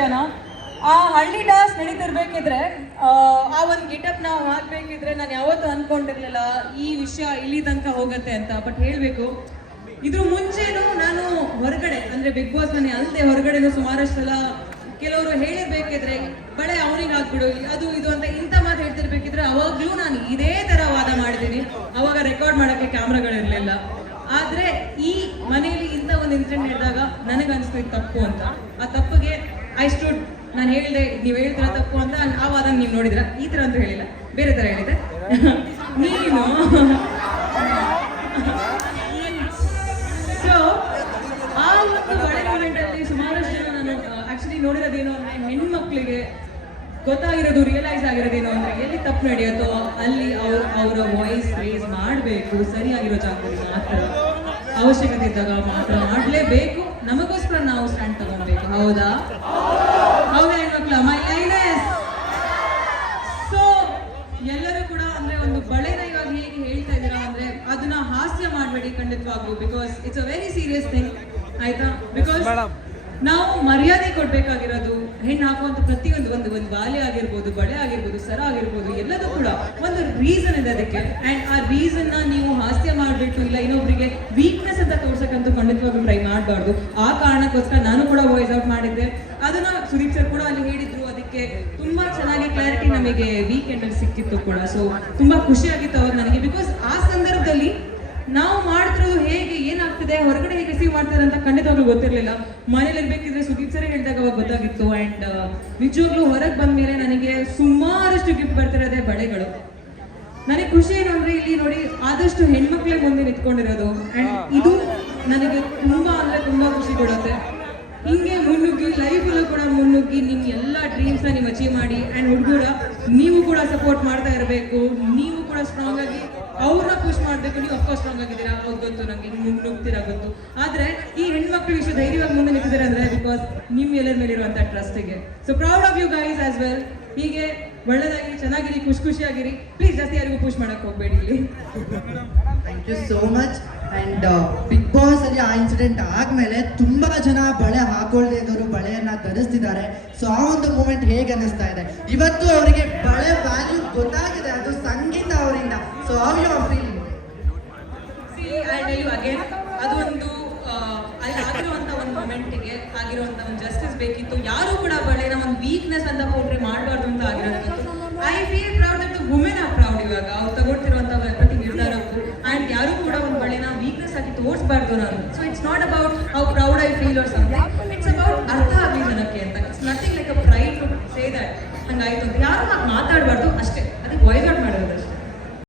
ವಿಷಯನ ಆ ಹಳ್ಳಿ ಡಾನ್ಸ್ ನಡೀತಿರ್ಬೇಕಿದ್ರೆ ಆ, ಒಂದು ಗಿಟಪ್ ನಾವು ಹಾಕ್ಬೇಕಿದ್ರೆ ನಾನು ಯಾವತ್ತೂ ಅನ್ಕೊಂಡಿರ್ಲಿಲ್ಲ ಈ ವಿಷಯ ಇಲ್ಲಿ ತನಕ ಹೋಗತ್ತೆ ಅಂತ. ಬಟ್ ಹೇಳ್ಬೇಕು ಇದ್ರ ಮುಂಚೆನೂ ನಾನು ಹೊರಗಡೆ ಅಂದ್ರೆ ಬಿಗ್ ಬಾಸ್ನಲ್ಲಿ ಅಲ್ಲದೆ ಹೊರಗಡೆನೂ ಸುಮಾರಷ್ಟು ಸಲ ಕೆಲವರು ಹೇಳಿರ್ಬೇಕಿದ್ರೆ ಬಳೆ ಅವನಿಗೆ ಹಾಕ್ಬಿಡು ಅದು ಇದು ಅಂತ ಇಂಥ ಮಾತು ಹೇಳ್ತಿರ್ಬೇಕಿದ್ರೆ ಅವಾಗ್ಲೂ ನಾನು ಇದೇ ತರ ವಾದ ಮಾಡಿದ್ದೀನಿ. ಅವಾಗ ರೆಕಾರ್ಡ್ ಮಾಡಕ್ಕೆ ಕ್ಯಾಮ್ರಾಗಳಿರಲಿಲ್ಲ ಆದ್ರೆ ಈ ಮನೆಯಲ್ಲಿ ಇಂಥ ಒಂದು ಇನ್ಸಿಡೆಂಟ್ ನಡೆದಾಗ ನನಗೆ ಅನಿಸ್ತು ತಪ್ಪು ಅಂತ. ಆ ತಪ್ಪಿಗೆ ಐ ಸ್ಟುಡ್ ನಾನು ಹೇಳಿದೆ, ನೀವು ಹೇಳ್ತೀರ ತಪ್ಪು ಅಂತ ಆ ವಾದ ನೀವು ನೋಡಿದ್ರ? ಈ ತರ ಅಂತ ಹೇಳಿಲ್ಲ. ಬೇರೆ ತರ ಹೇಳಿದೆ ನೀನು? ಸೊ ಆ ಒಂದು ಅಲ್ಲಿ ಸುಮಾರಷ್ಟು ಜನ ನಾನು ಆಕ್ಚುಲಿ ನೋಡಿರೋದೇನು ಹೆಣ್ಮಕ್ಳಿಗೆ ಗೊತ್ತಾಗಿರೋದು ರಿಯಲೈಸ್ ಆಗಿರೋದೇನು ಅಂದ್ರೆ ಎಲ್ಲಿ ತಪ್ಪು ನಡೆಯುತ್ತೋ ಅಲ್ಲಿ ಅವ್ರ, ಅವರ ವಾಯ್ಸ್ ರೇಸ್ ಮಾಡಬೇಕು, ಸರಿಯಾಗಿರೋ ಜಾಗದಲ್ಲಿ ಮಾತ್ರ, ಅವಶ್ಯಕತೆ ಇದ್ದಾಗ ಮಾತ್ರ ಮಾಡಲೇಬೇಕು. ನಮಗೋಸ್ಕರ ನಾವು ಸ್ಟ್ಯಾಂಡ್ ತಗೊಳ್ಬೇಕು ಹೌದಾ ಹೌದಾ? ಎಲ್ಲರೂ ಕೂಡ ಅಂದ್ರೆ ಒಂದು ಬಳೆನ ಇವಾಗ ಹೇಗೆ ಹೇಳ್ತಾ ಇದ್ದೀರಾ ಅಂದ್ರೆ ಅದನ್ನ ಹಾಸ್ಯ ಮಾಡಬೇಡಿ ಖಂಡಿತವಾಗ್ಲು because it's a very serious thing ಆಯ್ತಾ? ಬಿಕಾಸ್ ನಾವು ಮರ್ಯಾದೆ ಕೊಡ್ಬೇಕಾಗಿರೋದು ಹೆಣ್ಣು ಹಾಕುವಂತ ಪ್ರತಿಯೊಂದು ಒಂದು ಒಂದು ಬಾಲೆ ಆಗಿರ್ಬೋದು ಬಳೆ ಆಗಿರ್ಬೋದು ಸರ ಆಗಿರ್ಬೋದು ಎಲ್ಲದೂ ಕೂಡ ಒಂದು ರೀಸನ್ ಇದೆ ಅದಕ್ಕೆ. ಅಂಡ್ ಆ ರೀಸನ್ನ ನೀವು ಹಾಸ್ಯ ಮಾಡ್ಬಿಟ್ಟು ಇಲ್ಲ ಇನ್ನೊಬ್ರಿಗೆ ವೀಕ್ನೆಸ್ ಅಂತ ತೋರ್ಸಕ್ಕಂತೂ ಖಂಡಿತವಾಗ್ಲೂ ಟ್ರೈ ಮಾಡಬಾರ್ದು. ಆ ಕಾರಣಕ್ಕೋಸ್ಕರ ನಾನು ಕೂಡ ವಾಯ್ಸ್ ಔಟ್ ಮಾಡಿದ್ದೆ. ಅದನ್ನ ಸುದೀಪ್ ಸರ್ ಕೂಡ ಅಲ್ಲಿ ಹೇಳಿದ್ರು, ಅದಕ್ಕೆ ತುಂಬಾ ಚೆನ್ನಾಗಿ ಕ್ಲಾರಿಟಿ ನಮಗೆ ವೀಕೆಂಡ್ ಅಲ್ಲಿ ಸಿಕ್ಕಿತ್ತು ಕೂಡ. ಸೊ ತುಂಬಾ ಖುಷಿ ಆಗಿತ್ತು ಅವ್ರು ನನಗೆ. ಬಿಕಾಸ್ ಆ ಸಂದರ್ಭದಲ್ಲಿ ನಾವು ಮಾಡಿದ್ರು ಹೇಗೆ ಏನಾಗ್ತಿದೆ, ಹೊರಗಡೆ ಹೇಗೆ ರಿಸೀವ್ ಮಾಡ್ತಾರೆ ಅಂತ ಖಂಡಿತವಾಗ್ಲೂ ಗೊತ್ತಿರಲಿಲ್ಲ. ಮನೇಲಿ ಇರ್ಬೇಕಿದ್ರೆ ಸುದೀಪ್ ಸರ್ ಹೇಳಿದಾಗ ಅವಾಗ ಗೊತ್ತಾಗಿತ್ತು. ಅಂಡ್ ನಿಜವಾಗ್ಲೂ ಹೊರಗೆ ಬಂದ ಮೇಲೆ ನನಗೆ ಸುಮಾರಷ್ಟು ಗಿಫ್ಟ್ ಬರ್ತಿರೋದೇ ಬಳೆಗಳು. ನನಗೆ ಖುಷಿ ಏನು ಅಂದ್ರೆ ಇಲ್ಲಿ ನೋಡಿ ಆದಷ್ಟು ಹೆಣ್ಮಕ್ಳೇ ಮುಂದೆ ನಿಂತ್ಕೊಂಡಿರೋದು. ಅಂಡ್ ಇದು ನನಗೆ ತುಂಬಾ ಅಂದ್ರೆ ತುಂಬಾ ಖುಷಿ ಕೊಡುತ್ತೆ ಹಿಂಗೆ ಮುನ್ನುಗ್ಗಿ ಲೈಫಲ್ಲೂ ಕೂಡ ಮುನ್ನುಗ್ಗಿ ನಿಮ್ಮ ನೀವು ಅಚೀವ್ ಮಾಡಿ ಆ್ಯಂಡ್ ಹುಡುಗರ ನೀವು ಕೂಡ ಸಪೋರ್ಟ್ ಮಾಡ್ತಾ ಇರಬೇಕು. ನೀವು ಕೂಡ ಸ್ಟ್ರಾಂಗ್ ಆಗಿ ಅವ್ರನ್ನ ಪುಷ್ ಮಾಡಬೇಕು. ನೀವು ಅಫ್ಕೋರ್ಸ್ ಸ್ಟ್ರಾಂಗ್ ಆಗಿದ್ದೀರಾ? ಅವ್ರು ಗೊತ್ತು. ನನಗೆ ನುಗ್ತೀರಾ? ಗೊತ್ತು. ಆದರೆ ಈ ಹೆಣ್ಮಕ್ಳು ವಿಷಯ ಧೈರ್ಯವಾಗಿ ಮುಂದೆ ನಿಂತಿದ್ದಾರೆ ಅಂದರೆ ಬಿಕಾಸ್ ನಿಮ್ಮ ಎಲ್ಲರ ಮೇಲೆ ಇರುವಂಥ ಟ್ರಸ್ಟಿಗೆ so proud of you guys as well ಹೀಗೆ ಒಳ್ಳೆದಾಗಿ ಚೆನ್ನಾಗಿರಿ ಖುಷಿ ಖುಷಿಯಾಗಿರಿ. ಪ್ಲೀಸ್ ಜಾಸ್ತಿ ಯಾರಿಗೂ ಪುಷ್ ಮಾಡಕ್ ಹೋಗ್ಬೇಡಿ ಇಲ್ಲಿ. Thank you so much and Bigg Boss ಅಲ್ಲಿ ಆ ಇನ್ಸಿಡೆಂಟ್ ಆದ್ಮೇಲೆ ತುಂಬಾ ಜನ ಬಳೆ ಹಾಕೊಳ್ದೇ ಇದ್ದವರು ಬಳೆಯನ್ನ ಧರಿಸ್ತಿದ್ದಾರೆ. ಸೊ ಆ ಒಂದು ಮೂಮೆಂಟ್ ಹೇಗೆ ಅನ್ನಿಸ್ತಾ ಇದೆ? ಇವತ್ತು ಅವರಿಗೆ ಬಳೆ ವ್ಯಾಲ್ಯೂ ಗೊತ್ತಾಗಿದೆ. ಅದು ಸಂಗೀತ ಅವರಿಂದ. So how you are feeling you again, ಅದು ಒಂದು ಆ, ಅಲ್ಲಿ ಆಗಿರುವಂತ ಒಂದು ಮೊಮೆಂಟಿಗೆ ಆಗಿರುವಂತ ಒಂದು ಜಸ್ಟಿಸ್ ಬೇಕಿತ್ತು, ಯಾರು ಕೂಡ ಬಳೆನ ಒಂದು ವೀಕ್ನೆಸ್ ಅಂತ ಕೊಟ್ರೆ ಮಾಡಬಾರ್ದು ಅಂತ ಆಗಿರೋದು I feel proud that women are proud ಇವಾಗ. ಅವ್ರು ತಗೊಳ್ತಿರುವಂತ ಪ್ರತಿ ನಿರ್ಧಾರ ಅಂಡ್ ಯಾರು ಕೂಡ ಒಂದು ಬಳೆನ ವೀಕ್ನೆಸ್ ಆಗಿ ತೋರಿಸಬಾರ್ದು ನಾನು so it's not about how proud I feel or something it's about ಅರ್ಥ ಆಗಲಿ ಜನಕ್ಕೆ ಅಂತ. It's nothing like a pride to say that ಹಂಗಾಯ್ತು ಅಂತ. ಯಾರು ಹಾಗೆ ಮಾತಾಡಬಾರ್ದು ಅಷ್ಟೇ.